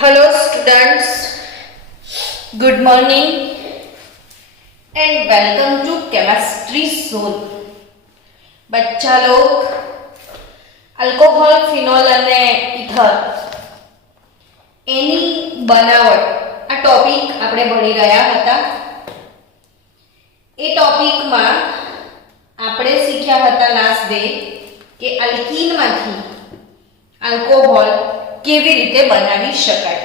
Hello students, good morning and welcome to chemistry zone. बच्चा लोग alcohol phenol અને ether એની બનાવટ આ ટોપિક આપણે ભણી રહ્યા હતા. એ ટોપિકમાં આપણે શીખ્યા હતા લાસ્ટ ડે કે આલ્કીનમાંથી આલ્કોહોલ કેવી રીતે બનાવી શકાય.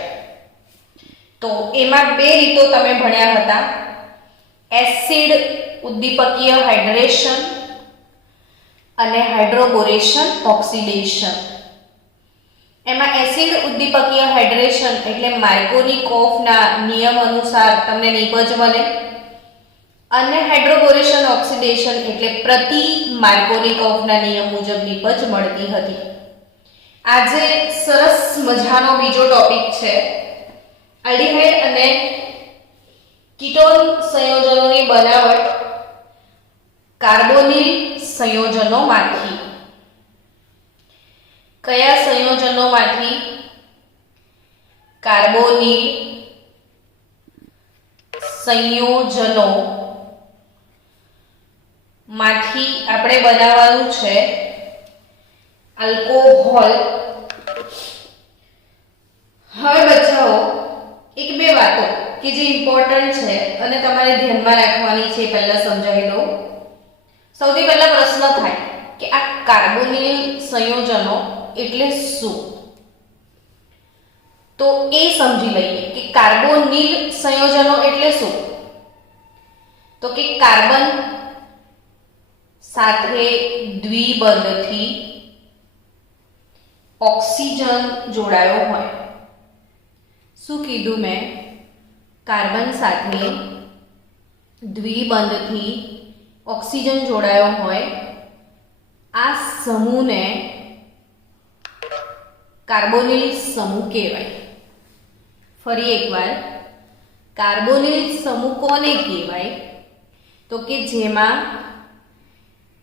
તો એમાં બે રીતો તમે ભણ્યા હતા, એસિડ ઉદ્દીપકીય હાઇડ્રેશન અને હાઇડ્રોબોરેશન ઓક્સિડેશન. એમાં એસિડ ઉદ્દીપકીય હાઇડ્રેશન એટલે માર્કોનિકોફના નિયમ અનુસાર તમને નિપજ મળે અને હાઇડ્રોબોરેશન ઓક્સિડેશન એટલે પ્રતિ માર્કોનિકોફના નિયમ મુજબ નિપજ મળતી હતી. આજે સરસ મજાનો બીજો ટોપિક છે, આલ્ડીહાઇડ અને કીટોન સંયોજનોની બનાવટ કાર્બોનિલ સંયોજનોમાંથી. કયા સંયોજનોમાંથી? કાર્બોનિલ સંયોજનો માંથી આપણે બનાવવાનું છે अल्कोहल. હવે બચ્ચાઓ એક બે વાતો કે જે ઇમ્પોર્ટન્ટ છે અને તમારે ધ્યાનમાં રાખવાની છે પહેલા સમજાવી દઉં. સૌથી પહેલા પ્રશ્ન થાય કે આ કાર્બોનિલ સંયોજનો એટલે શું? તો એ સમજી લઈએ કે કાર્બોનિલ સંયોજનો એટલે શું. તો કે કાર્બન સાથે દ્વિબંધથી ઓક્સિજન જોડાયો હોય. શું કીધું મેં? કાર્બન સાથે દ્વિબંધથી ઓક્સિજન જોડાયો હોય આ સમૂહને કાર્બોનિલ સમૂહ કહેવાય. ફરી એકવાર, કાર્બોનિલ સમૂહ કોને કહેવાય? તો કે જેમાં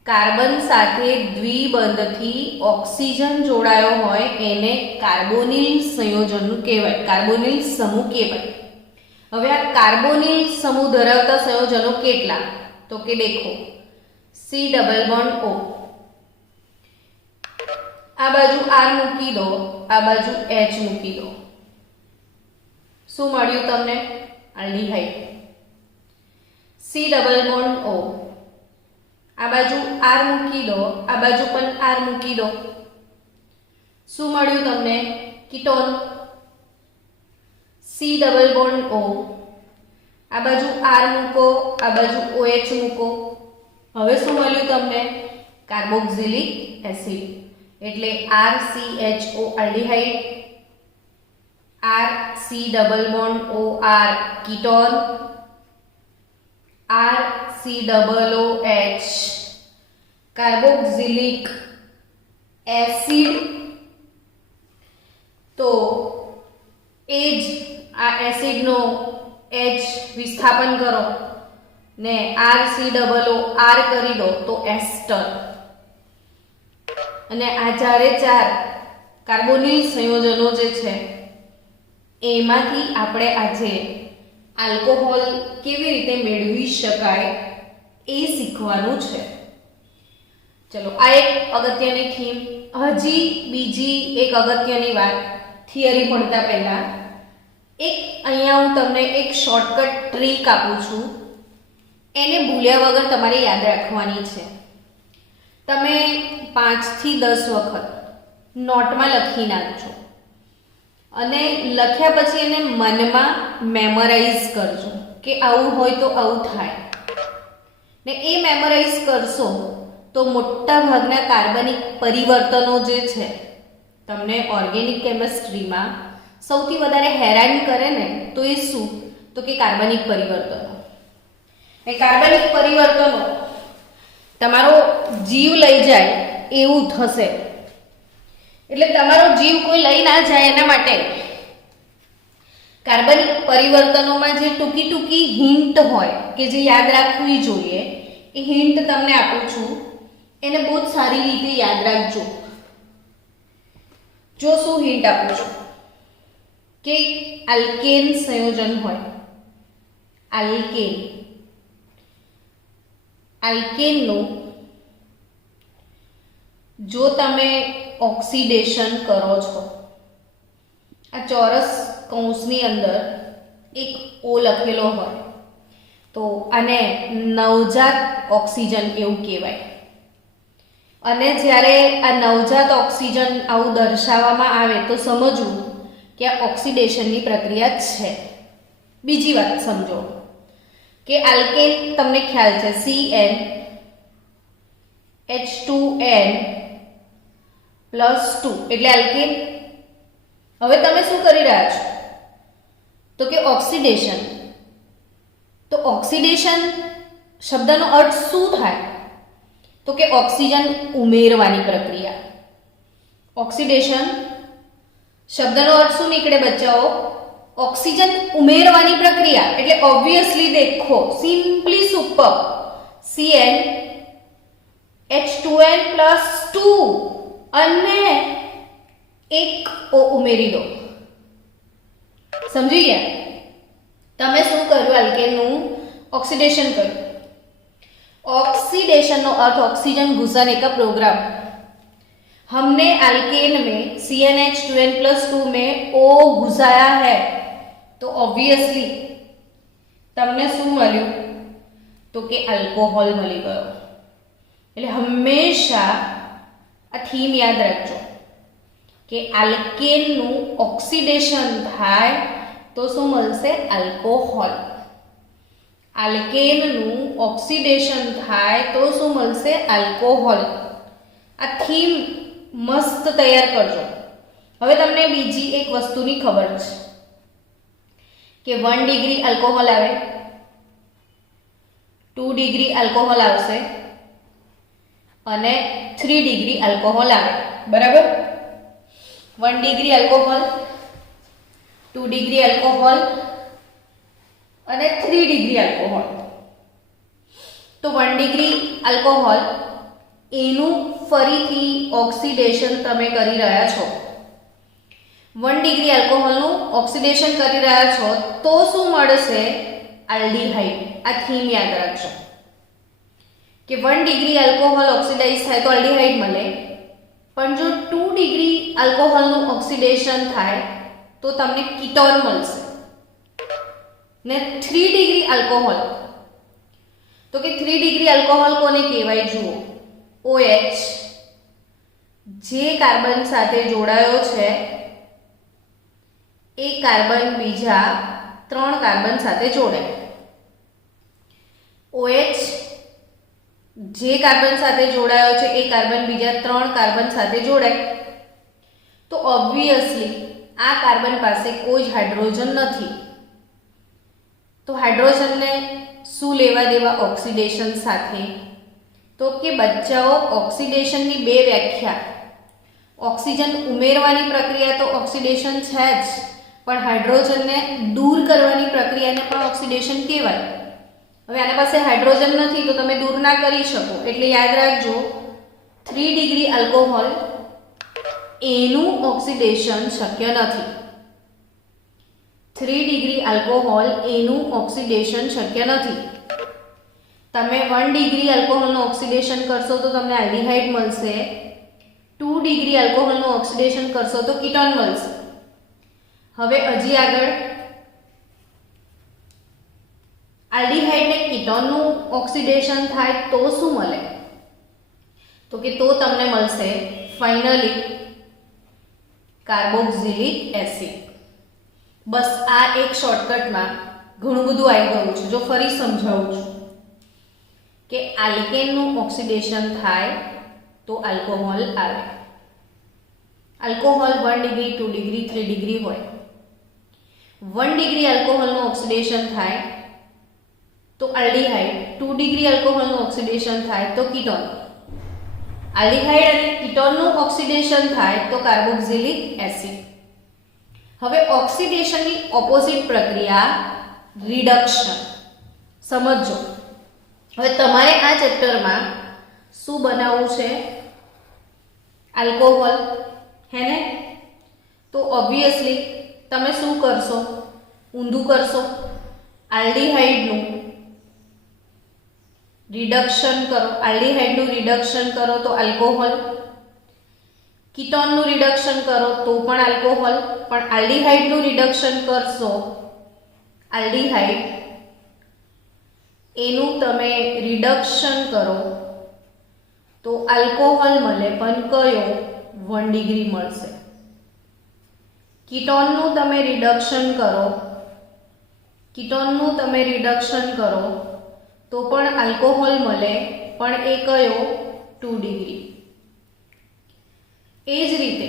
કાર્બન સાથે દ્વિબંધથી ઓક્સિજન જોડાયો હોય એને કાર્બોનિલ સંયોજન કહેવાય, કાર્બોનિલ સમૂહ કહેવાય. હવે આ કાર્બોનિલ સમૂહ ધરાવતા સંયોજનો કેટલા? તો કે દેખો, C ડબલ બોન્ડ O, આ બાજુ R મૂકી દો, આ બાજુ H મૂકી દો. શું મળ્યું તમને? Aldehyde. C double bond O, આ બાજુ R મૂકી દો, આ બાજુ પણ R મૂકી દો. શું મળ્યું તમને? Ketone. C double bond O, આ બાજુ R મૂકો, આ બાજુ OH મૂકો. હવે શું મળ્યું તમને? કાર્બોક્સિલિક એસિડ એટલે RCHO aldehyde, RC double bond OR ketone, RCOOH carboxylic acid. તો એ જ આ એસિડનો H વિસ્થાપન કરો ને RCOOR કરી દો તો એસ્ટર. અને આ ચાર કાર્બોનિલ સંયોજનો જે છે એમાંથી આપણે આજે આલ્કોહોલ કેવી રીતે મેળવી શકાય એ શીખવાનું છે. ચલો, આ એક અગત્યની થીમ. હજી બીજી એક અગત્યની વાત થિયરી ભણતા પહેલા અહીંયા હું તમને એક શોર્ટકટ ટ્રીક આપું છું, એને ભૂલ્યા વગર તમારે યાદ રાખવાની છે. તમે 5 થી 10 વખત નોટમાં લખી નાખજો અને લખ્યા પછી એને મનમાં મેમરાઇઝ કરજો કે આવું હોય તો આવું થાય. ને એ મેમરાઇઝ કરશો તો મોટા ભાગના કાર્બનિક પરિવર્તનો જે છે તમને ઓર્ગેનિક કેમિસ્ટ્રીમાં સૌથી વધારે હેરાન કરે ને તો એ શું? તો કે કાર્બનિક પરિવર્તનો. એ કાર્બનિક પરિવર્તનો તમારો જીવ લઈ જાય એવું થશે. એટલે તમારો જીવ કોઈ લઈ ના જાય એના માટે કાર્બનિક પરિવર્તનોમાં જે ટૂંકી ટૂંકી હિન્ટ હોય કે જે યાદ રાખવી જોઈએ એ હિન્ટ તમને આપું છું, એને બહુ જ સારી રીતે યાદ રાખજો. જો શું હિન્ટ આપું છું, કે આલ્કેન સંયોજન હોય, આલ્કેનનું જો તમે ઓક્સિડેશન કરો છો, આ ચોરસ કૌંસની અંદર એક ઓ લખેલો હોય તો આને નવજાત ઓક્સિજન એવું કહેવાય. અને જ્યારે આ નવજાત ઓક્સિજન આવું દર્શાવવામાં આવે તો સમજવું કે આ ઓક્સિડેશનની પ્રક્રિયા છે. બીજી વાત સમજો કે આલ્કેન તમને ખ્યાલ છે CN H2N +2 એટલે આલ્કેન. હવે તમે શું કરી રહ્યા છો તો કે ઓક્સિડેશન. તો ઓક્સિડેશન શબ્દનો અર્થ શું થાય તો કે ઓક્સિજન ઉમેરવાની પ્રક્રિયા. ઓક્સિડેશન શબ્દનો અર્થ શું નીકળે બચ્ચાઓ? ઓક્સિજન ઉમેરવાની પ્રક્રિયા. એટલે ઓબ્વિયસલી દેખો, સિમ્પલી સુપર, CN H2N +2 અને એક O ઉમેરી દો. સમજી ગયા? તમે શું કર્યું? આલ્કેનનું ऑक्सीडेशन કર્યું. ऑक्सीडेशन નો अर्थ ऑक्सीजन घुसाने का प्रोग्राम. हमने अल्केन में CnH2n+2 में O घुसाया है तो ऑब्वियसली તમને શું મળ્યું તો કે આલ્કોહોલ મળી ગયો. એટલે હંમેશા આ થીમ યાદ રાખજો કે આલ્કેનનું ઓક્સિડેશન થાય તો શું મળશે? આલ્કોહોલ. આલ્કેનનું ઓક્સિડેશન થાય તો શું મળશે? આલ્કોહોલ. આ થીમ મસ્ત તૈયાર કરજો. હવે તમને બીજી એક વસ્તુની ખબર છે કે 1 ડિગ્રી આલ્કોહોલ આવે, 2 ડિગ્રી આલ્કોહોલ આવશે અને 3 ડિગ્રી આલ્કોહોલ આવે. બરાબર? 1 ડિગ્રી આલ્કોહોલ, 2 ડિગ્રી આલ્કોહોલ અને 3 ડિગ્રી આલ્કોહોલ. તો 1 ડિગ્રી આલ્કોહોલ એનું ફરીથી ઓક્સિડેશન તમે કરી રહ્યા છો. 1 ડિગ્રી આલ્કોહોલનું ઓક્સિડેશન કરી રહ્યા છો તો શું મળશે? આલ્ડીહાઇડ. આ થીમ યાદ રાખજો કે 1 ડિગ્રી આલ્કોહોલ ઓક્સિડાઇઝ થાય તો આલ્ડીહાઇડ મળે, પણ જો 2 ડિગ્રી આલ્કોહોલનું ઓક્સિડેશન થાય તો તમને કીટોન મળશે. ને 3 ડિગ્રી આલ્કોહોલ તો કે 3 ડિગ્રી આલ્કોહોલ કોને કહેવાય? જુઓ, OH જે કાર્બન સાથે જોડાયો છે એ કાર્બન બીજા 3 કાર્બન સાથે જોડે. OH જે કાર્બન સાથે જોડાયો છે એ કાર્બન બીજા 3 કાર્બન સાથે જોડાય તો ઓબ્વિયસલી આ કાર્બન પાસે કોઈ જ હાઇડ્રોજન નથી. તો હાઇડ્રોજનને શું લેવા દેવા ઓક્સિડેશન સાથે? તો કે બચ્ચાઓ, ઓક્સિડેશનની બે વ્યાખ્યા. ઓક્સિજન ઉમેરવાની પ્રક્રિયા તો ઓક્સિડેશન છે જ, પણ હાઇડ્રોજનને દૂર કરવાની પ્રક્રિયાને પણ ઓક્સિડેશન કહેવાય. હવે આના પાસે હાઇડ્રોજન નથી તો તમે દૂર ના કરી શકો. એટલે યાદ રાખજો 3 ડિગ્રી આલ્કોહોલ એનું ઓક્સિડેશન શક્ય નથી. 3 ડિગ્રી આલ્કોહોલ એનું ઓક્સિડેશન શક્ય નથી. તમે 1 ડિગ્રી આલ્કોહોલનું ઓક્સિડેશન કરશો તો તમને આલ્ડીહાઇડ મળશે. 2 ડિગ્રી આલ્કોહોલનું ઓક્સિડેશન કરશો તો કીટોન મળશે. હવે હજી આગળ આલ્ડીહાઇડ ને કીટોનનું ઓક્સિડેશન થાય તો શું મળે? તો કે તો તમને મળશે ફાઇનલી કાર્બોક્સિલિક એસિડ. બસ આ એક શોર્ટકટમાં ઘણું બધું આવી ગયું છે. જો ફરી સમજાવું છું કે આલ્કેનનું ઓક્સિડેશન થાય તો આલ્કોહોલ આવે. આલ્કોહોલ 1 ડિગ્રી, 2 ડિગ્રી, 3 ડિગ્રી હોય. 1 ડિગ્રી આલ્કોહોલનું ઓક્સિડેશન થાય તો આલ્ડીહાઇડ, 2 ડિગ્રી આલ્કોહોલનું ઓક્સિડેશન થાય તો કીટોન. આલ્ડીહાઇડ અને કીટોનનું ઓક્સિડેશન થાય તો કાર્બોક્સિલિક એસિડ. હવે ઓક્સિડેશનની ઓપોઝિટ પ્રક્રિયા રિડક્શન. સમજો. હવે તમારે આ ચેપ્ટરમાં શું બનાવવું છે? આલ્કોહોલ, હે ને? તો ઓબ્વિયસલી તમે શું કરશો? ઊંધું કરશો. આલ્ડીહાઇડનું રિડક્શન કરો, આલ્ડીહાઇડનું રિડક્શન કરો તો આલ્કોહોલ, કીટોનનું રિડક્શન કરો તો પણ આલ્કોહોલ, પણ આલ્ડીહાઇડનું રિડક્શન કરશો, આલ્ડીહાઇડ એનું તમે રિડક્શન કરો તો આલ્કોહોલ મળે, પણ કયો? 1 ડિગ્રી મળશે. કીટોનનું તમે રિડક્શન કરો, કીટોનનું તમે રિડક્શન કરો તો પણ આલ્કોહોલ મળે, પણ એ કયો? 2 ડિગ્રી. એ જ રીતે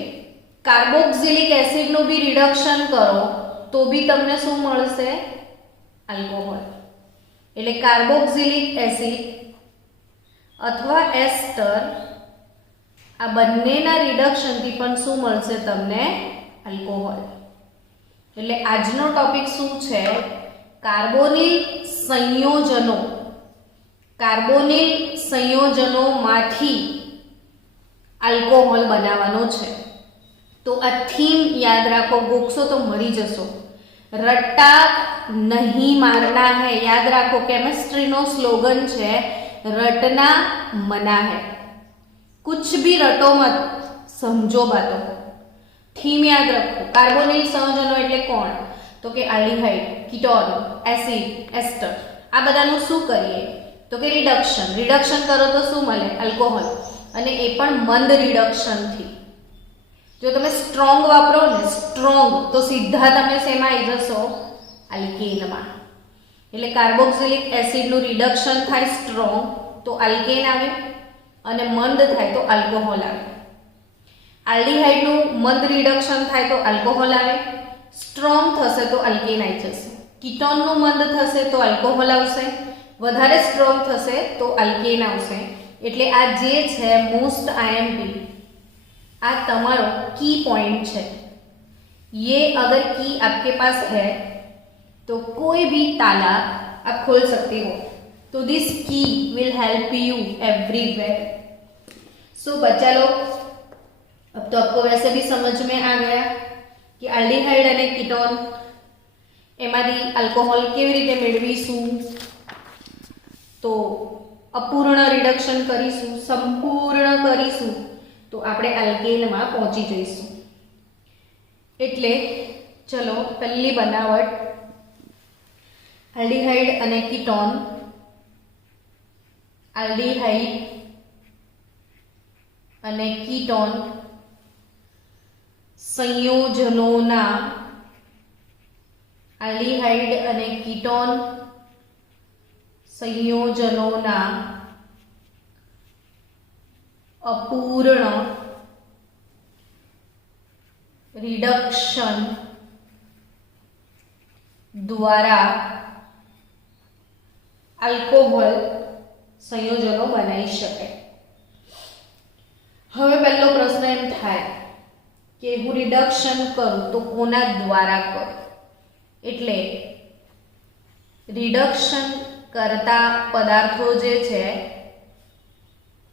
કાર્બોક્સિલિક એસિડનું બી રિડક્શન કરો તો બી તમને શું મળશે? આલ્કોહોલ. એટલે કાર્બોક્સિલિક એસિડ અથવા એસ્ટર આ બંનેના રિડક્શનથી પણ શું મળશે તમને? આલ્કોહોલ. એટલે આજનો ટોપિક શું છે? કાર્બોનિલ સંયોજનો. કાર્બોનિલ સંયોજનોમાંથી આલ્કોહોલ બનાવવાનો છે. તો આ થીમ યાદ રાખો, ગોખશો તો મરી જશો. રટ્ટા નહીં મારના હૈ, યાદ રાખો. કેમિસ્ટ્રીનો સ્લોગન છે રટના મના હૈ. कुछ भी रटो मत, समझो बातों. थीम याद रखो. कार्बोनिल संयोजनो એટલે કોણ? તો કે આલ્ડીહાઇડ, કીટોન, એસિડ, એસ્ટર. આ બધાનું શું કરીએ? તો કે રિડક્શન. રિડક્શન કરો તો શું મળે? આલ્કોહોલ. અને એ પણ મંદ રિડક્શનથી. જો તમે સ્ટ્રોંગ વાપરો ને, સ્ટ્રોંગ, તો સીધા તમે શેમાં આવી જશો? આલ્કેનમાં. એટલે કાર્બોક્સિલિક એસિડનું રિડક્શન થાય સ્ટ્રોંગ તો આલ્કેન આવે, અને મંદ થાય તો આલ્કોહોલ આવે. આલ્ડીહાઇડનું મંદ રિડક્શન થાય તો આલ્કોહોલ આવે, સ્ટ્રોંગ થશે તો આલ્કેન આવી જશે. કીટોનનું મંદ થશે તો આલ્કોહોલ આવશે, વધારે સ્ટ્રોંગ થશે તો આલ્કેન આવશે. એટલે આ જે છે મોસ્ટ આઈએમપી, આ તમારો की पॉइंट है. ये अगर की आपके पास है तो कोई भी ताला आप खोल सकते हो. तो दिस की विल हेल्प यू एवरीवेयर. सो बच्चा लोग, अब तो आपको वैसे भी समझ में आ गया कि आल्डिहाइड અને કીટોન એમાંથી આલ્કોહોલ કેવી રીતે મેળવીશું. તો અપૂર્ણ રિડક્શન કરીશું, સંપૂર્ણ કરીશું તો આપણે આલ્કેનમાં પહોંચી જઈશું. એટલે ચલો પહેલી બનાવટ આલ્ડીહાઇડ અને કીટોન. આલ્ડીહાઇડ અને કીટોન સંયોજનોના, આલ્ડીહાઇડ અને કીટોન સંયોજનોના અપૂર્ણ રિડક્શન દ્વારા આલ્કોહોલ સંયોજનો બનાવી શકાય. હવે પહેલો પ્રશ્ન એમ થાય કે હું રિડક્શન કરું તો કોના દ્વારા કરું? એટલે રિડક્શન કરતા પદાર્થો જે છે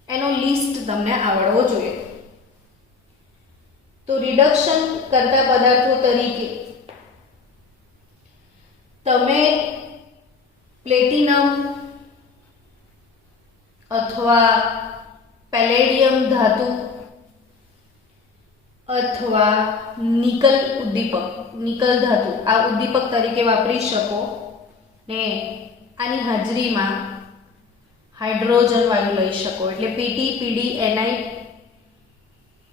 એનો લિસ્ટ તમને આવડવો જોઈએ. તો રિડક્શન કરતા પદાર્થો તરીકે તમે પ્લેટિનમ અથવા પેલેડિયમ ધાતુ અથવા નિકલ ઉદ્દીપક, નિકલ ધાતુ આ ઉદ્દીપક તરીકે વાપરી શકો ને આની હાજરીમાં હાઇડ્રોજન વાયુ લઈ શકો. એટલે પીટી, પીડી, એનઆઈ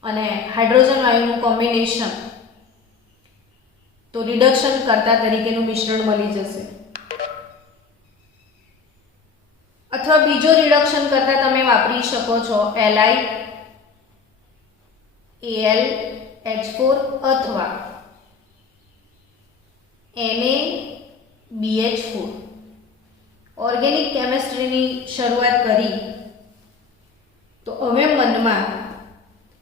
અને હાઇડ્રોજન વાયુનું કોમ્બિનેશન તો રિડક્શન કરતા તરીકેનું મિશ્રણ મળી જશે. અથવા બીજો રિડક્શન કરતા તમે વાપરી શકો છો એલઆઈ, AlH4 અથવા NaBH4. ઓર્ગેનિક કેમિસ્ટ્રીની શરૂઆત કરી તો હવે મનમાં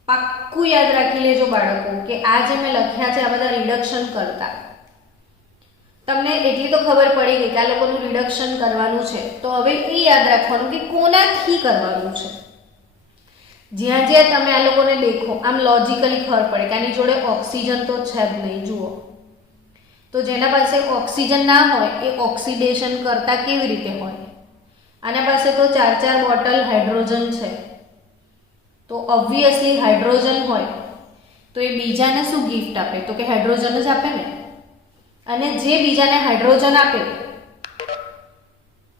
પાક્કું યાદ રાખી લેજો બાળકો કે આ જે મેં લખ્યા છે આ બધા રિડક્શન કરતા. તમને એટલી તો ખબર પડી ગઈ કે આ લોકોનું રિડક્શન કરવાનું છે. તો હવે એ યાદ રાખવાનું કે કોનાથી કરવાનું છે. જ્યાં જ્યાં તમે આ લોકોને દેખો આમ લોજિકલી ખબર પડે કે આની જોડે ઓક્સિજન તો છે જ નહીં. જુઓ તો જેના પાસે ઓક્સિજન ના હોય એ ઓક્સિડેશન કરતા કેવી રીતે હોય? આના પાસે તો 4 બોટલ હાઇડ્રોજન છે, તો ઓબ્વિયસલી હાઇડ્રોજન હોય તો એ બીજાને શું ગિફ્ટ આપે? તો કે હાઇડ્રોજન જ આપે ને. અને જે બીજાને હાઇડ્રોજન આપે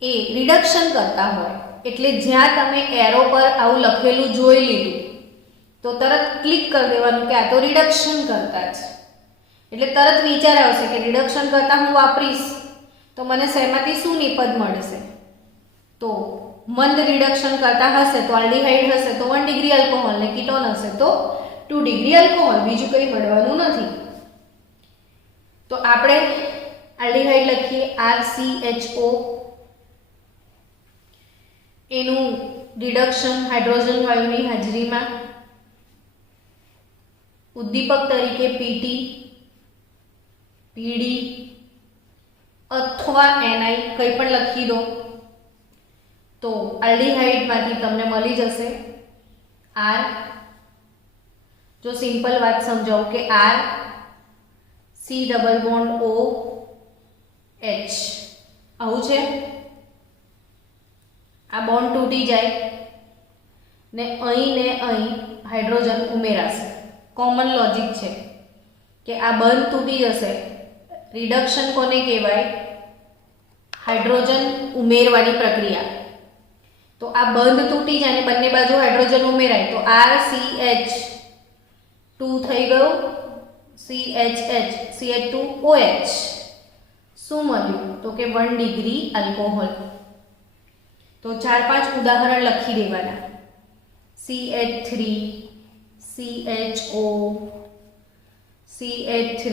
એ રિડક્શન કરતા હોય, એટલે જ્યાં તમે એરો પર આવું લખેલું જોઈ લીધું તો તરત ક્લિક કરી દેવાનું કે આ તો રિડક્શન કરતા છે. એટલે તરત વિચાર આવશે કે રિડક્શન કરતા હું વાપરીશ તો મને શેમાંથી શું નિપજ મળશે? તો મંદ રિડક્શન કરતા હશે તો આલ્ડીહાઇડ હશે તો 1 ડિગ્રી આલ્કોહોલ, ને કીટોન હશે તો 2 ડિગ્રી આલ્કોહોલ, બીજું કંઈ મળવાનું નથી. તો આપણે આલ્ડીહાઇડ લખીએ RCHO, એનું રિડક્શન હાઇડ્રોજન વાયુની હાજરીમાં ઉદ્દીપક તરીકે PT, PD અથવા NI કંઈ પણ લખી દો તો આલ્ડીહાઇડમાંથી તમને મળી જશે R. જો સિમ્પલ વાત સમજાવું કે R C double bond O H આવું છે. આ બોન્ડ તૂટી જાય ને અહીં હાઇડ્રોજન ઉમેરાશે. કોમન લોજિક છે કે આ બંધ તૂટી જશે. રિડક્શન કોને કહેવાય? હાઇડ્રોજન ઉમેરવાની પ્રક્રિયા. તો આ બંધ તૂટી જાય અને બંને બાજુ હાઇડ્રોજન ઉમેરાય તો RCH2 થઈ ગયું, CH2OH. શું મળ્યું? તો કે 1 ડિગ્રી આલ્કોહોલ. તો 4-5 ઉદાહરણ લખી દેવાના. CH3, CHO, CH3,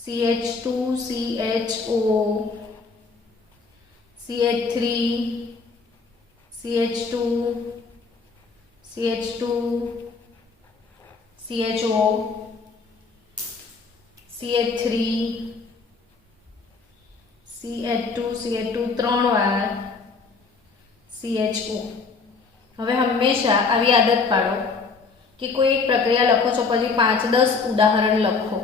CH2, CHO, CH3, CH2, CH2, CHO, CH3, CH2, CH2 3 વાર, CHO. હવે હંમેશા આવી આદત પાડો કે કોઈ એક પ્રક્રિયા લખો છો પછી 5-10 ઉદાહરણ લખો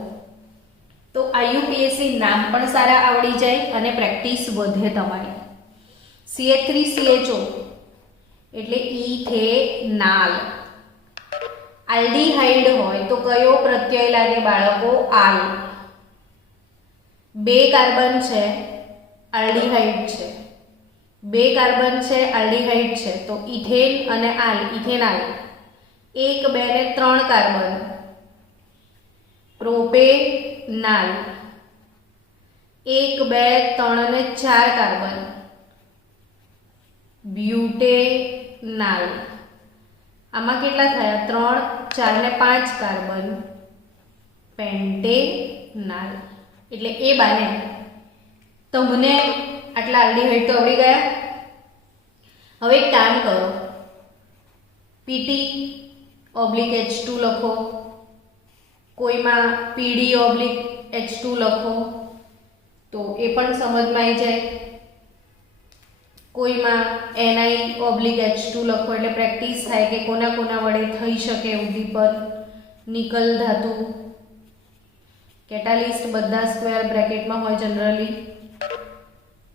તો IUPAC નામ પણ સારા આવડી જાય અને પ્રેક્ટિસ વધે તમારી. CH3CHO એટલે ઇથેનાલ. આલ્ડીહાઇડ હોય તો કયો પ્રત્યય લાગે બાળકો? આલ. 2 કાર્બન છે, આલ્ડીહાઇડ છે. 2 કાર્બન છે, આલ્ડીહાઇડ છે, તો ઇથેન અને આલ, ઇથેનાલ. 1, 2 ને 3 કાર્બન, પ્રોપેનાલ. 1, 2, 3 અને 4 કાર્બન, બ્યુટેનાલ. આમાં કેટલા થયા? 3, 4 ને 5 કાર્બન, પેન્ટેનાલ. એટલે એ બાને તમને આટલા આલ્ડીહાઇડ તો આવડી ગયા. હવે એક કામ કરો, PT/H2 લખો, કોઈમાં PD/H2 લખો તો એ પણ સમજમાં આવી જાય. કોઈમાં NiOH2 લખો એટલે પ્રેક્ટિસ થાય કે કોના વડે થઈ શકે ઉદ્દીપન. નિકલ ધાતુ, કેટાલિસ્ટ બધા સ્ક્વેર બ્રેકેટમાં હોય જનરલી.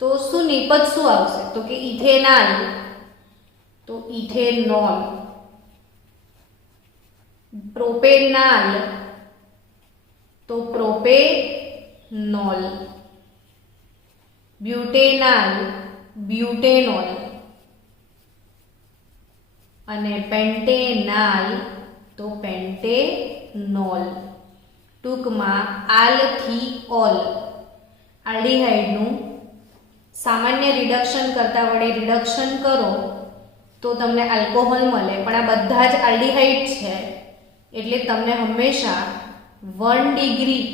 તો શું નિપજ શું આવશે? તો કે ઇથેનાલ તો ઇથેનોલ, પ્રોપેનાલ તો પ્રોપેનોલ, બ્યુટેનાલ બ્યુટેનોલ અને પેન્ટેનાલ તો પેન્ટેનોલ. ટૂંકમાં આલથી ઓલ. આલ્ડીહાઇડનું સામાન્ય રિડક્શન કરતા વડે રિડક્શન કરો તો તમને આલ્કોહોલ મળે, પણ આ બધા જ આલ્ડીહાઇડ છે એટલે તમને હંમેશા 1 ડિગ્રી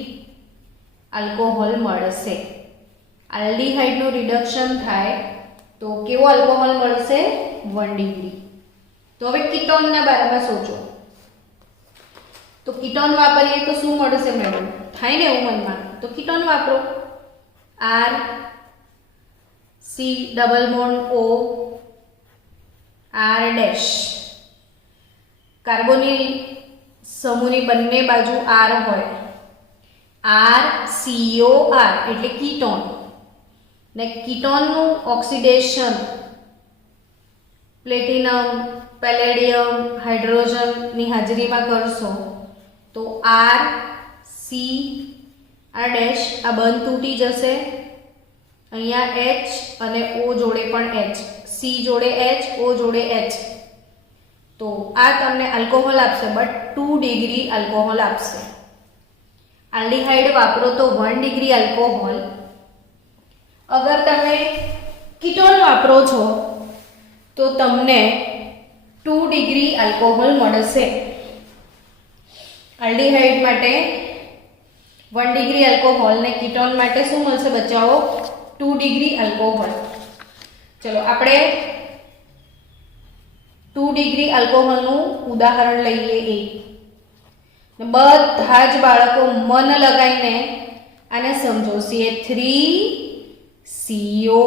આલ્કોહોલ મળશે. આલ્ડીહાઇડનું રિડક્શન થાય તો કેવો આલ્કોહોલ મળશે? 1 ડિગ્રી. તો હવે કીટોનના બારેમાં સોચો. તો કીટોન વાપરીએ તો શું મળશે મેડમ? થાય ને એવું મનમાં, તો કીટોન વાપરો. R C double bond O R dash. Carbonyl સમૂહની બંને બાજુ R હોય. RCOR એટલે કીટોન. ને કીટોનનું ઓક્સિડેશન પ્લેટિનમ, પેલેડિયમ, હાઇડ્રોજનની હાજરીમાં કરશો તો R C R ડેશ આ બંધ તૂટી જશે. અહીંયા H અને O જોડે પણ H, C જોડે H, O જોડે H. તો આ તમને આલ્કોહોલ આપશે, બટ 2 ડિગ્રી આલ્કોહોલ આપશે. આલ્ડીહાઇડ વાપરો તો 1 ડિગ્રી આલ્કોહોલ. અગર તમે કીટોન વાપરો છો તો તમને 2 ડિગ્રી આલ્કોહોલ મળશે. આલ્ડીહાઇડ માટે 1 ડિગ્રી આલ્કોહોલ ને કીટોન માટે શું મળશે બચ્ચાઓ? 2 ડિગ્રી આલ્કોહોલ. ચલો આપણે 2 ડિગ્રી આલ્કોહોલનું ઉદાહરણ લઈએ. એક બધા જ બાળકો મન લગાવીને આને સમજો. CH3 CO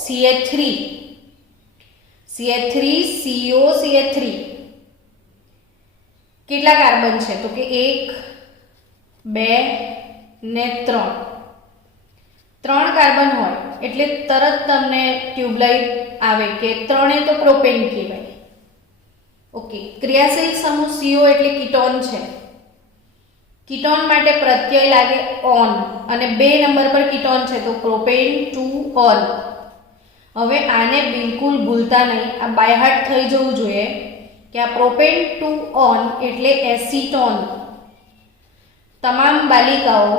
CH3 CH3 CO CH3 કેટલા કાર્બન છે? તો કે 1 2 ને 3. 3 કાર્બન હોય એટલે તરત તમને ટ્યુબલાઇટ આવે કે 3 તો પ્રોપેન કહેવાય. ઓકે, ક્રિયાશીલ સમૂહ CO એટલે કીટોન છે. કીટોન માટે પ્રત્યય લાગે ઓન અને 2 નંબર પર કીટોન છે તો પ્રોપેન ટુ ઓન. હવે આને બિલકુલ ભૂલતા નહીં, આ બાય હાર્ટ થઈ જવું જોઈએ કે આ પ્રોપેન ટુ ઓન એટલે એસીટોન. તમામ બાલિકાઓ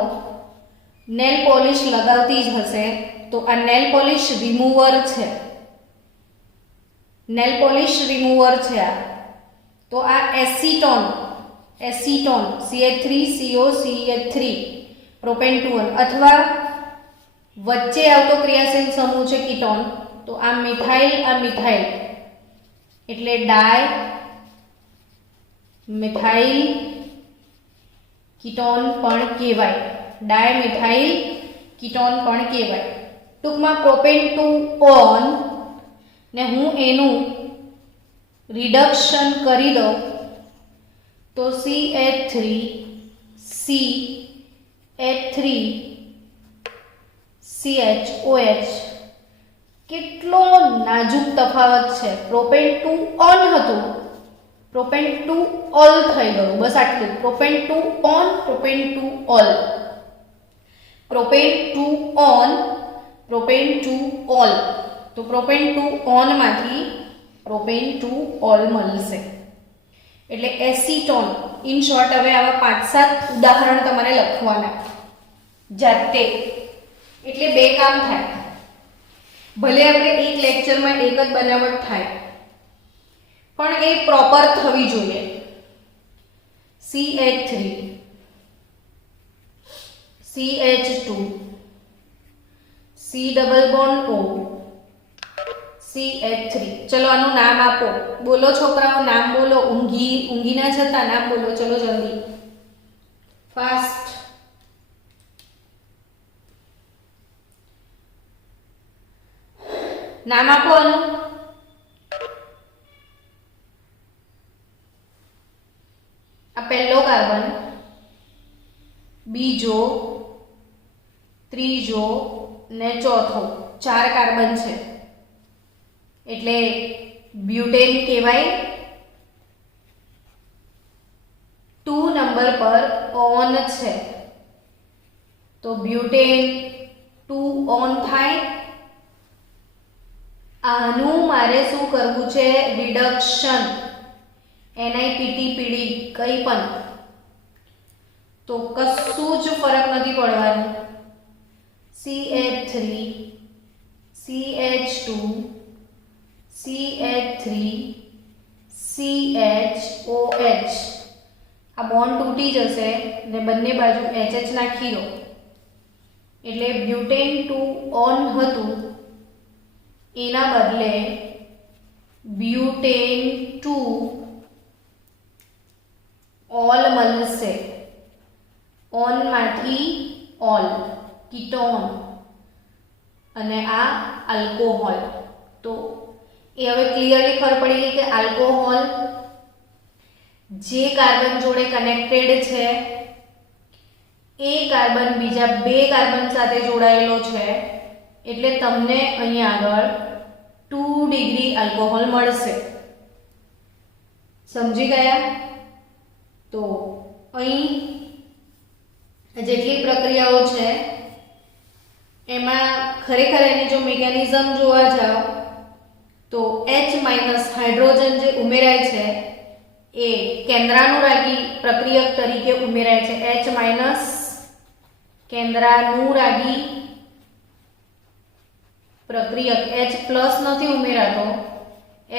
નેલ પોલિશ લગાવતી જ હશે તો આ નેલ પોલિશ રિમૂવર છે. નેલ પોલિશ રિમૂવર છે આ. તો આ acetone CH3COCH3 propane two on. અથવા વચ્ચે આવતો ક્રિયાશીલ સમૂહ છે કીટોન તો આ મિથાઇલ એટલે ડાય મિથાઇલ કીટોન પણ કહેવાય. ડાયમિથાઇલ કીટોન પણ કહેવાય. ટૂંકમાં પ્રોપેન ટુ ઓન ને હું એનું રિડક્શન કરી દઉં તો CH3 CH3 CHOH. કેટલો નાજુક તફાવત છે. પ્રોપેન ટુ ઓન હતું, પ્રોપેન ટુ ઓલ થઈ ગયું. બસ આટલું. Propane two one, propane two ol. Propane two one, propane two ol. તો પ્રોપેન ટુ ઓન માંથી પ્રોપેન ટુ ઓલ મળશે એટલે એસીટોન. ઇન શોર્ટ હવે આવા 5-7 ઉદાહરણ તમારે લખવાના જાતે, એટલે 2 કામ થાય. ભલે આપણે એક લેક્ચરમાં એક જ બનાવટ થાય પણ એ પ્રોપર થવી જોઈએ. CH3 CH2 C double bond O CH3. ચલો આનું નામ આપો. બોલો છોકરાઓ, નામ બોલો. ઊંઘી ના જતા, નામ બોલો. ચલો જલ્દી, ફાસ્ટ. નામ આપો આનું. આ પહેલો કાર્બન, બીજો, ત્રીજો ને ચોથો. 4 કાર્બન છે એટલે બ્યુટેન કહેવાય. 2 નંબર પર ઓન છે તો બ્યુટેન 2 ઓન થાય. આનું મારે શું કરવું છે? રિડક્શન. NiPTPD કંઈ પણ તો કશું જ ફરક નથી પડવાનો. CH3 CH2 CH3 CHOH. આ બોન્ડ તૂટી જશે ને બંને બાજુ HH નાખી દો એટલે બ્યુટેન 2 ઓન હતું એના બદલે બ્યુટેન 2 ઓલ મળશે. ઓન માંથી ઓલ કીટોન અને આ આલ્કોહોલ. તો એ હવે ક્લિયરલી ખબર પડી ગઈ કે આલ્કોહોલ જે કાર્બન જોડે કનેક્ટેડ છે એ કાર્બન બીજા 2 કાર્બન સાથે જોડાયેલો છે એટલે તમને અહીં આગળ 2 ડિગ્રી આલ્કોહોલ મળશે. સમજી ગયા? તો અહીં જેટલી પ્રક્રિયાઓ છે એમાં ખરેખર એની જો મિકેનિઝમ જોવા જાઓ તો H- હાઇડ્રોજન જે ઉમેરાય છે એ કેન્દ્રાનુરાગી પ્રક્રિયક તરીકે ઉમેરાય છે. H- કેન્દ્રાનુરાગી પ્રક્રિયક, H+ નથી ઉમેરાતો,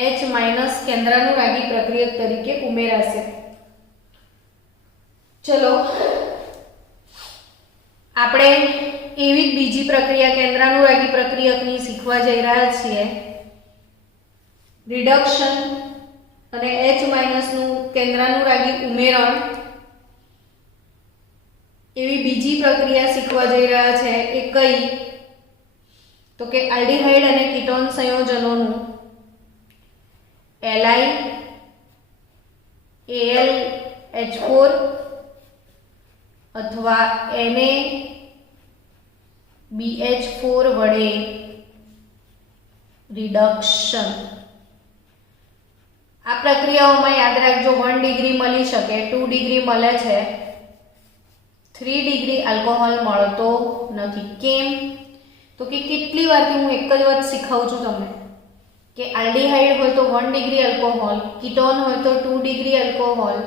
H- કેન્દ્રાનુરાગી પ્રક્રિયક તરીકે ઉમેરાશે. ચલો આપણે એવી જ બીજી પ્રક્રિયા કેન્દ્રાનુરાગી પ્રક્રિયકની શીખવા જઈ રહ્યા છીએ. રિડક્શન અને H- નું કેન્દ્રાનુરાગી ઉમેરણ એવી બીજી પ્રક્રિયા શીખવા જઈ રહ્યા છે. એ કઈ? તો કે આલ્ડીહાઇડ અને કીટોન સંયોજનોનું LiAlH4 અથવા NaBH4 વડે રિડક્શન. આ પ્રક્રિયાઓમાં યાદ રાખજો 1 ડિગ્રી મળી શકે, 2 ડિગ્રી મળે છે, 3 ડિગ્રી આલ્કોહોલ મળતો નથી. કેમ? તો કે કેટલી વારથી હું એક જ વાત શીખવું છું તમને કે આલ્ડીહાઇડ હોય તો 1 ડિગ્રી આલ્કોહોલ, કીટોન હોય તો 2 ડિગ્રી આલ્કોહોલ,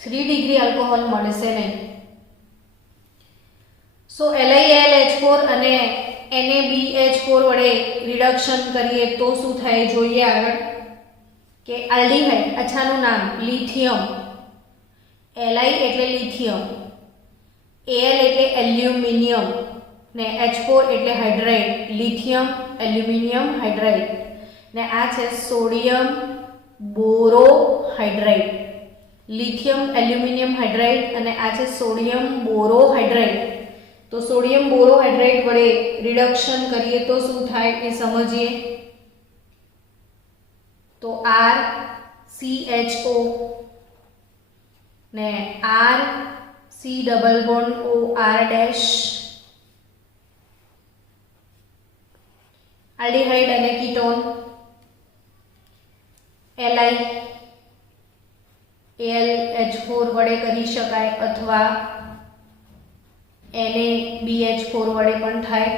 3 ડિગ્રી આલ્કોહોલ મળશે નહીં. સો LiAlH4 અને NaBH4 વડે રિડક્શન કરીએ તો શું થાય જોઈએ આગળ કે આલ્ડીહાઇડ, અચ્છાનું નામ લિથિયમ, Li એટલે લિથિયમ, Al એટલે એલ્યુમિનિયમ ને H4 એટલે હાઇડ્રાઇડ, લિથિયમ એલ્યુમિનિયમ હાઇડ્રાઇડ ને આ છે સોડિયમ બોરોહાઇડ્રાઇડ. લિથિયમ એલ્યુમિનિયમ હાઇડ્રાઇડ અને આ છે સોડિયમ બોરોહાઇડ્રાઇડ. તો સોડિયમ બોરોહાઇડ્રાઇડ વડે રિડક્શન કરીએ તો શું થાય એ સમજીએ. તો RCHO ને RC double bond OR dash, aldehyde અને કીટોન LiAlH4 વડે કરી શકાય અથવા NaBH4 વડે પણ થાય.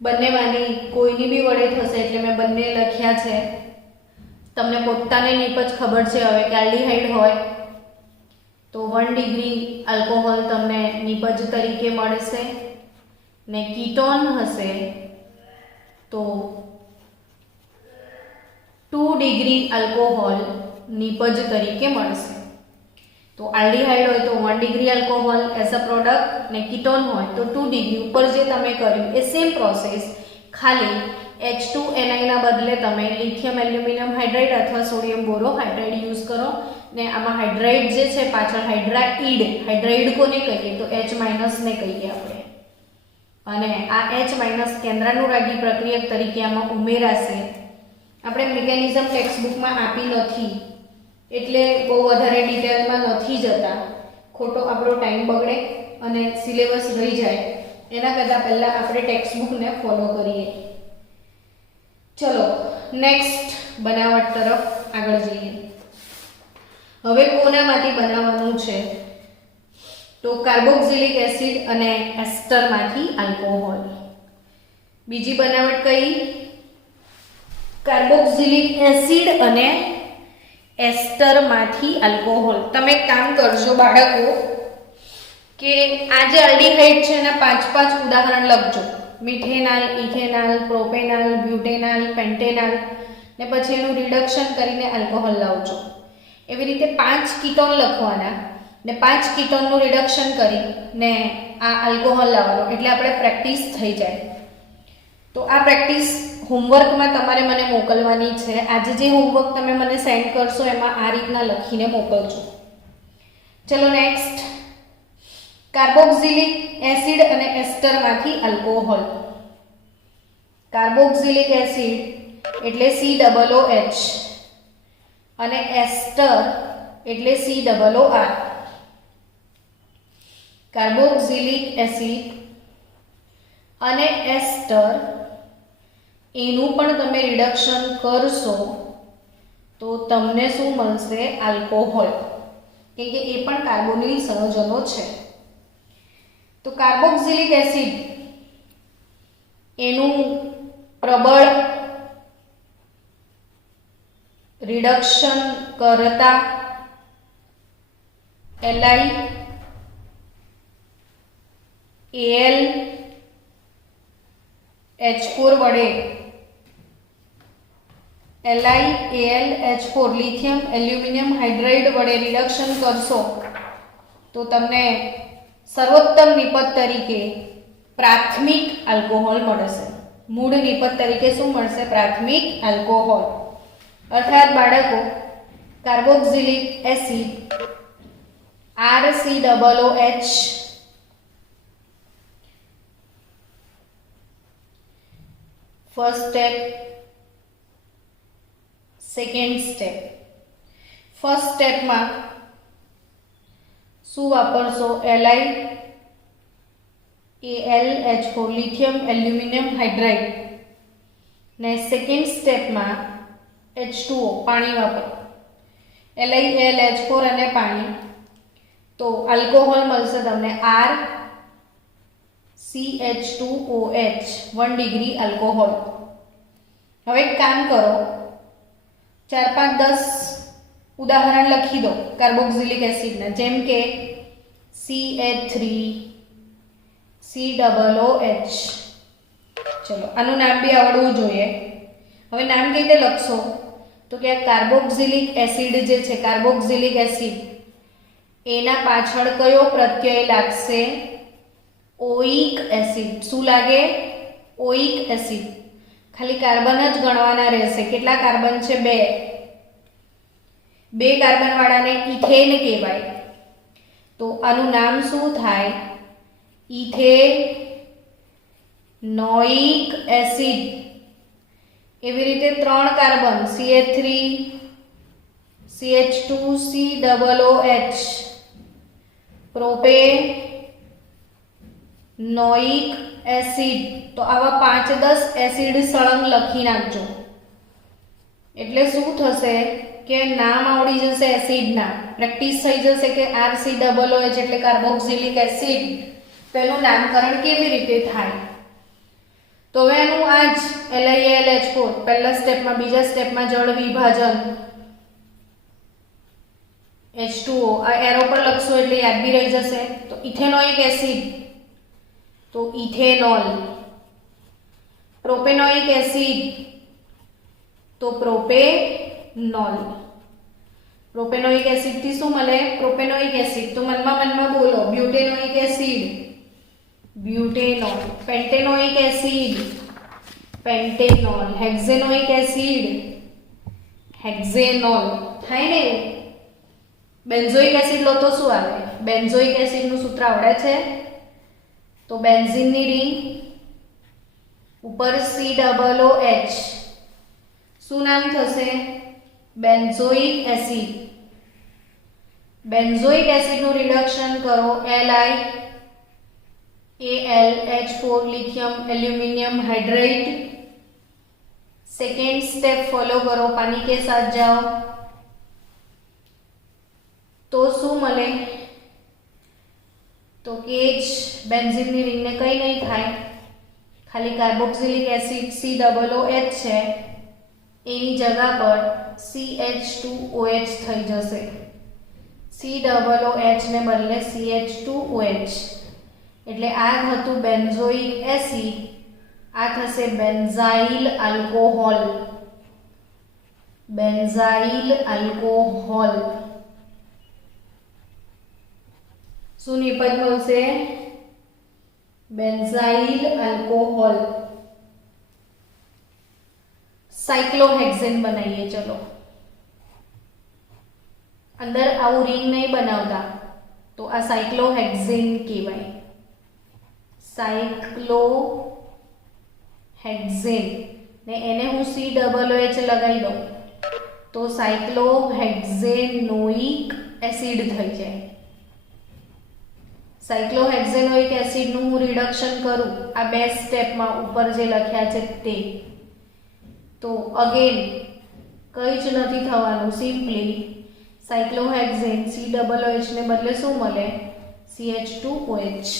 બંનેમાંની કોઈની બી વડે થશે એટલે મેં બંને લખ્યા છે. તમને પોતાને નીપજ ખબર છે હવે કે આલ્ડીહાઇડ હોય તો 1 ડિગ્રી આલ્કોહોલ તમને નીપજ તરીકે મળશે ને કીટોન હશે તો 2 ડિગ્રી આલ્કોહોલ નીપજ તરીકે મળશે. તો આલ્ડીહાઇડ હોય તો 1 degree alcohol as a product ને કીટોન હોય તો 2 ડિગ્રી. ઉપર જે તમે કર્યું એ સેમ પ્રોસેસ, ખાલી H2ni ના બદલે તમે લિથિયમ એલ્યુમિનિયમ હાઇડ્રાઇડ અથવા સોડિયમ બોરોહાઇડ્રાઇડ યુઝ કરો ને આમાં હાઇડ્રાઇડ જે છે પાછળ હાઇડ્રાઇડ કોને કહીએ તો H- ને કહીએ આપણે. અને આ H- કેન્દ્રાનુરાગી પ્રક્રિયક તરીકે આમાં ઉમેરાશે. આપણે મિકેનિઝમ ટેક્સ્ટબુકમાં આપી નથી એટલે બહુ વધારે ડિટેલમાં નથી જતા, ખોટો આપણો ટાઈમ બગડે અને સિલેબસ રહી જાય એના કરતાં પહેલાં આપણે ટેક્સ્ટબુકને ફોલો કરીએ. ચલો નેક્સ્ટ બનાવટ તરફ આગળ જઈએ. હવે કોનામાંથી બનાવવાનું છે તો કાર્બોક્સિલિક એસિડ અને એસ્ટરમાંથી આલ્કોહોલ. બીજી બનાવટ કઈ? કાર્બોક્સિલિક એસિડ અને એસ્ટરમાંથી આલ્કોહોલ. તમે કામ કરજો બાળકો કે આ જે આલ્ડીહાઇડ છે એના 5 ઉદાહરણ લખજો. મિથેનાલ, ઇથેનાલ, પ્રોપેનાલ, બ્યુટેનાલ, પેન્ટેનાલ ને પછી એનું રિડક્શન કરીને આલ્કોહોલ લાવજો. એવી રીતે 5 કીટોન લખવાના ને 5 કીટોનનું રિડક્શન કરી ને આ આલ્કોહોલ લાવવાનું એટલે આપણે પ્રેક્ટિસ થઈ જાય. તો આ પ્રેક્ટિસ હોમવર્કમાં તમારે મને મોકલવાની છે. આજે જે હોમવર્ક તમે મને સેન્ડ કરશો એમાં આ રીતના લખીને મોકલજો. ચલો નેક્સ્ટ, કાર્બોક્સિલિક એસિડ અને એસ્ટરમાંથી આલ્કોહોલ. કાર્બોક્સિલિક એસિડ એટલે COOH, અને એસ્ટર એટલે COOR. કાર્બોક્સિલિક એસિડ અને એસ્ટર એનું પણ તમે રિડક્શન કરશો તો તમને શું મળશે? આલ્કોહોલ, કેમ કે એ પણ કાર્બોનિલ સંયોજનો છે. તો કાર્બોક્સિલિક એસિડ એનું પ્રબળ રિડક્શન કરતા Li Al H4 વડે LiAlH4 લિથિયમ એલ્યુમિનિયમ હાઇડ્રાઇડ વડે રિડક્શન કરશો તો તમને સર્વોત્તમ નિપજ તરીકે પ્રાથમિક આલ્કોહોલ મળશે. મૂળ નિપજ તરીકે શું મળશે? પ્રાથમિક આલ્કોહોલ. અર્થાત બાળકો, carboxylic acid RCOOH first step, second step. First સ્ટેપમાં શું વાપરશો? LiAlH4 લિથિયમ એલ્યુમિનિયમ હાઇડ્રાઇડ ને સેકન્ડ સ્ટેપમાં H2O પાણી વાપરો. LiAlH4 અને પાણી, તો આલ્કોહોલ મળશે તમને RCH2OH 1 ડિગ્રી આલ્કોહોલ. હવે એક કામ કરો, 4 5 10 ઉદાહરણ લખી દો કાર્બોક્સિલિક એસિડના, જેમ કે CH3 COOH. ચલો, આનું નામ બી આવડવું જોઈએ. હવે નામ કઈ રીતે લખશો? તો કે આ કાર્બોક્સિલિક એસિડ જે છે, કાર્બોક્સિલિક એસિડ એના પાછળ કયો પ્રત્યય લાગશે? ઓઇક એસિડ. શું લાગે? ઓઇક એસિડ. ખાલી કાર્બન જ ગણવાના રહેશે. કેટલા કાર્બન છે? 2 કાર્બન વાળાને ઇથેન કહેવાય. તો આનું નામ શું થાય? Ethanoic acid. એવી રીતે 3 carbon CH3 CH2 COOH propanoic acid. તો આવા 5-10 એસિડ સળંગ લખી નાખજો. એટલે શું થશે કે નામ આવડી જશે એસિડના, પ્રેક્ટિસ થઈ જશે કે RCOOH એટલે કાર્બોક્સિલિક એસિડ, તેનું નામકરણ કેવી રીતે થાય. તો હવે એનું આ જ LiAlH4 પહેલા સ્ટેપમાં, બીજા સ્ટેપમાં જળ વિભાજન H2O, આ એરો પર લખશો એટલે યાદ બી રહી જશે. તો ઇથેનોઇક એસિડ, તો ઇથેનોલ. પ્રોપેનોઇક એસિડ, તો પ્રોપેનોલ. પ્રોપેનોઇક એસિડ થી શું મળે? Propanoic acid. તો મનમાં બોલો, butanoic acid, butanol. Pentanoic acid, pentanol. Hexanoic acid, hexanol. થાય ને? બેન્ઝોઇક એસિડ લો તો શું આવે? બેન્ઝોઇક એસિડનું સૂત્ર આવડે છે? તો બેન્ઝીનની રિંગ ઉપર COOH, શું નામ થશે? Benzoic acid. બેન્ઝોઇક એસિડનું રિડક્શન કરો LiAlH4 lithium aluminium hydride. Second step follow करो, पानी के साथ जाओ तो शू मळे तो के बेन्जीन नी रिंग ने कई नहीं थाय, खाली कार्बोक्सिलिक एसिड COOH है एनी जगह पर CH2OH થઈ જશે. COOH ને બદલે CH2OH એટલે આ હતું બેન્ઝોઇક એસિડ, આ થશે બેન્ઝાઇલ આલ્કોહોલ. બેન્ઝાઇલ આલ્કોહોલ શું નિપજ મળશે? Benzyl alcohol. સાયક્લોહેક્ઝેન બનાવીએ. ચલો, अंदर आવું रिंग नहीं बनावता तो आ साइक्लोहेक्सेन कहेवाय. साइक्लोहेक्सेन ने एने हूँ COOH लगाई दઉં तो साइक्लोहेक्सेनोइक एसिड थई जाए. સાયક્લોહેક્ઝેનોઇક એસિડનું હું રિડક્શન કરું આ બે સ્ટેપમાં ઉપર જે લખ્યા છે તે, તો અગેન કંઈ જ નથી થવાનું, સિમ્પલી સાયક્લોહેક્ઝેન COOH ને બદલે શું મળે? CH2OH.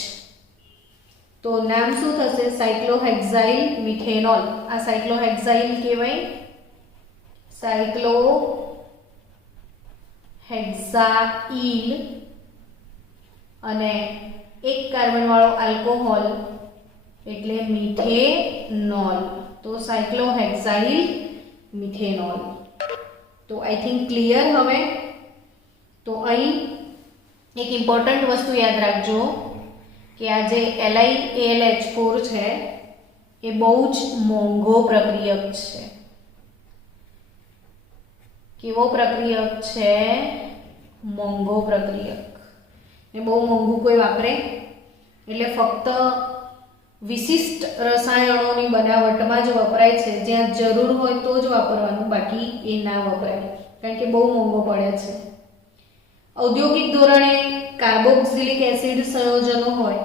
તો નામ શું થશે? સાયક્લોહેક્ઝાઇલ મિથેનોલ. આ સાયક્લોહેક્ઝાઇલ કહેવાય, સાયક્લોહેક્ઝાઇલ, અને એક કાર્બન વાળો આલ્કોહોલ એટલે મિથેનોલ. તો સાયક્લોહેક્ઝાઇલ મિથેનોલ. તો આઈ થિંક ક્લિયર હવે. તો અહીં એક ઇમ્પોર્ટન્ટ વસ્તુ યાદ રાખજો કે આ જે LiAlH4 છે એ બહુ જ મોંઘો પ્રક્રિયક છે. કેવો પ્રક્રિયક છે? મોંઘો પ્રક્રિયક. એ બહુ મોંઘું કોઈ વાપરે, એટલે ફક્ત વિશિષ્ટ રસાયણોની બનાવટમાં જ વપરાય છે. જ્યાં જરૂર હોય તો જ વાપરવાનું, બાકી એ ના વપરાય, કારણ કે બહુ મોંઘો પડે છે. ઔદ્યોગિક ધોરણે કાર્બોક્સિલિક એસિડ સંયોજનો હોય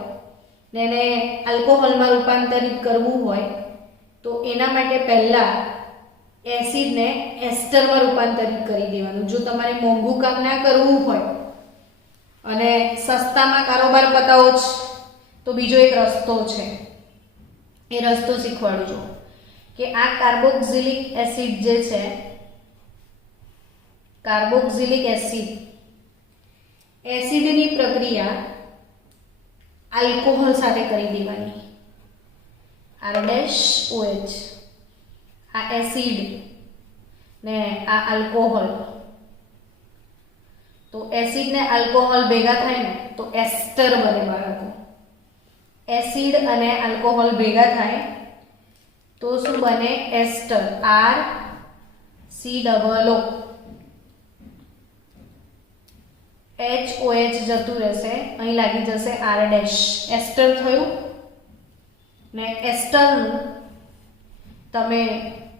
ને એને આલ્કોહોલમાં રૂપાંતરિત કરવું હોય તો એના માટે પહેલા એસિડને એસ્ટરમાં રૂપાંતરિત કરી દેવાનું. જો તમારે મોંઘું કામ ના કરવું હોય અને સસ્તામાં કારોબાર પતાવો જ, તો બીજો એક રસ્તો છે. એ રસ્તો શીખવાડું છું કે આ કાર્બોક્સિલિક એસિડ જે છે, કાર્બોક્સિલિક એસિડની પ્રક્રિયા આલ્કોહોલ સાથે કરી દેવાની. R-OH, આ એસિડ ને આ આલ્કોહોલ. તો એસિડ ને આલ્કોહોલ ભેગા થાય ને તો એસ્ટર બને બાળકો. એસિડ અને આલ્કોહોલ ભેગા થાય તો શું બને? એસ્ટર. RCOO. HOH જતું રહેશે, અહીં લાગી જશે R'. એસ્ટર થયું ને એસ્ટરનું તમે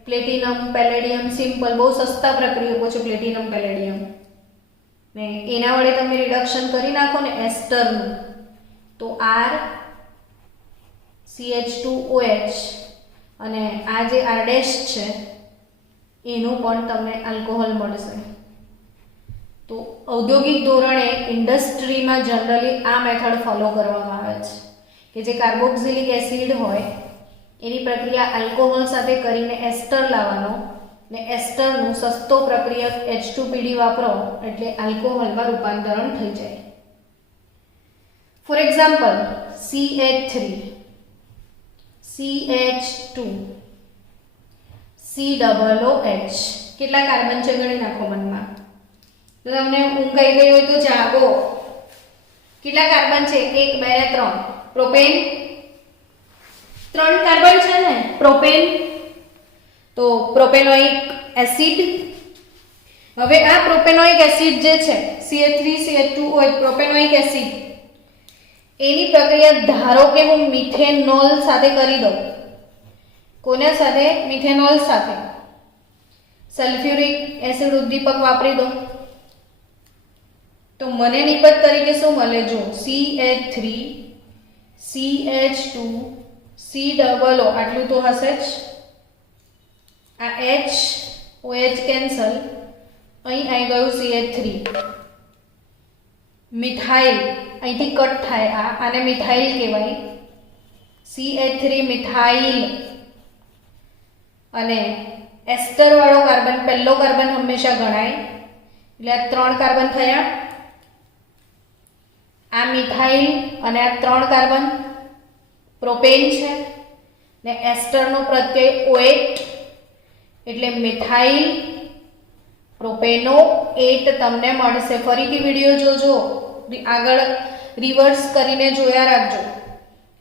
પ્લેટિનમ, પેલેડિયમ, સિમ્પલ, બહુ સસ્તા પ્રક્રિયકો છે પ્લેટિનમ, પેલેડિયમ, ને એના વડે તમે રિડક્શન કરી નાખો ને એસ્ટરનું, તો RCH2OH અને આ જે R' છે એનું પણ તમને આલ્કોહોલ મળશે. તો ઔદ્યોગિક ધોરણે ઇન્ડસ્ટ્રીમાં જનરલી આ મેથડ ફોલો કરવામાં આવે છે કે જે કાર્બોક્સિલિક એસિડ હોય એની પ્રક્રિયા આલ્કોહોલ સાથે કરીને એસ્ટર લાવવાનો, ને એસ્ટરનું સસ્તો પ્રક્રિયક H2PD વાપરો એટલે આલ્કોહોલમાં રૂપાંતરણ થઈ જાય. For example CH3, CH2, COOH. કેટલા કાર્બન છે ગણી નાખો મનમાં. તો તમને ઊંઘ આવી ગઈ હોય તો જાગો. કેટલા કાર્બન છે? 1, 2 ને 3. પ્રોપેન 3 કાર્બન છે ને, પ્રોપેન. તો પ્રોપેનોઇક એસિડ. હવે આ પ્રોપેનોઇક એસિડ જે છે CH3 CH2OH પ્રોપેનોઇક એસિડ, એની પ્રક્રિયા ધારો કે હું મિથેનોલ સાથે કરી દઉં. કોના સાથે? મિથેનોલ સાથે. સલ્ફ્યુરિક એસિડ ઉદ્દીપક વાપરી દઉં તો મને નિપજ તરીકે શું મળે? જો CH3 CH2 COO, આટલું તો હશે જ. આ HOH કેન્સલ, અહીં આવી ગયું CH3. મિથાઇલ અહીંથી કટ થાય, આને મિથાઇલ કહેવાય. CH3 methyl. અને એસ્ટર વાળો કાર્બન પહેલો કાર્બન હંમેશા ગણાય, એટલે આ 3 કાર્બન થયા. આ મિથાઇલ અને આ 3 કાર્બન પ્રોપેન છે ને એસ્ટરનો પ્રત્યય OH એટલે મિથાઇલ પ્રોપેનોએટ તમને મળશે. ફરીથી વિડીયો જોજો, આગળ રિવર્સ કરીને જોયા રાખજો.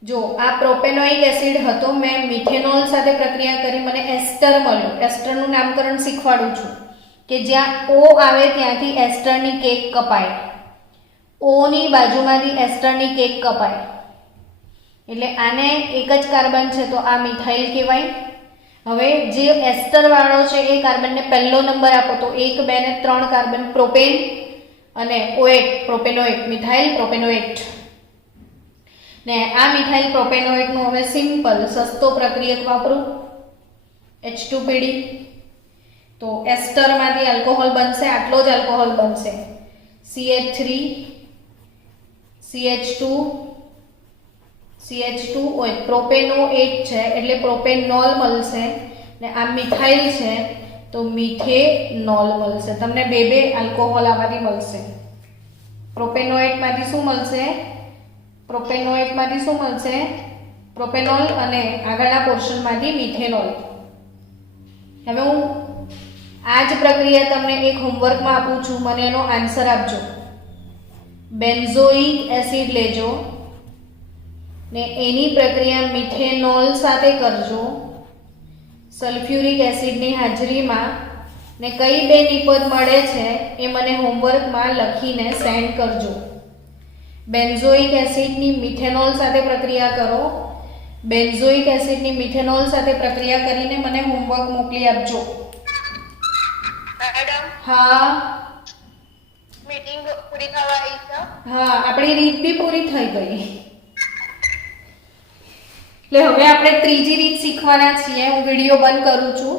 જો આ પ્રોપેનોઇક એસિડ હતો, મેં મિથેનોલ સાથે પ્રક્રિયા કરી, મને એસ્ટર મળ્યો. એસ્ટરનું નામકરણ શીખવાડું છું કે જ્યાં O આવે ત્યાંથી એસ્ટરની કેક કપાય, O ની બાજુમાંથી એસ્ટરની કેક કપાય. એટલે આને એક જ કાર્બન છે તો આ મિથાઇલ કહેવાય. હવે જે એસ્ટર વાળો છે એ કાર્બનને પહેલો નંબર આપો તો 1, 2 ને 3 કાર્બન પ્રોપેન અને OH પ્રોપેનોએટ, મિથાઇલ પ્રોપેનોએટ. ને આ મિથાઇલ પ્રોપેનોઇકનો હવે સિમ્પલ સસ્તો પ્રક્રિયક વાપરું H2PD. તો એસ્ટરમાંથી આલ્કોહોલ બનશે, આટલો જ આલ્કોહોલ બનશે, CH3 CH2 CH2 ઓય પ્રોપેનોએટ છે એટલે પ્રોપેનોલ મળશે, ને આ મિથાઇલ છે તો મિથેનોલ મળશે. તમને બે આલ્કોહોલ આમાંથી મળશે. પ્રોપેનોએટમાંથી શું મળશે? પ્રોપેનોલ અને આગળના પોર્શનમાંથી મિથેનોલ. હવે હું આ જ પ્રક્રિયા તમને એક હોમવર્કમાં આપું છું, મને એનો આન્સર આપજો. બેન્ઝોઇક એસિડ લેજો ને એની પ્રક્રિયા મિથેનોલ સાથે કરજો સલ્ફ્યુરિક એસિડની હાજરીમાં, ને કઈ બે નિપદ મળે છે એ મને હોમવર્કમાં લખીને સેન્ડ કરજો. બેન્ઝોઇક એસિડની મિથેનોલ સાથે પ્રક્રિયા કરો, બેન્ઝોઇક એસિડની મિથેનોલ સાથે પ્રક્રિયા કરીને મને હોમવર્ક મોકલી આપજો. મેડમ, હા મીટિંગ પૂરી થવા આવી છે. હા, આપણી રીત બી પૂરી થઈ ગઈ. એટલે હવે આપણે ત્રીજી રીત શીખવાના છીએ. હું વિડીયો બંધ કરું છું.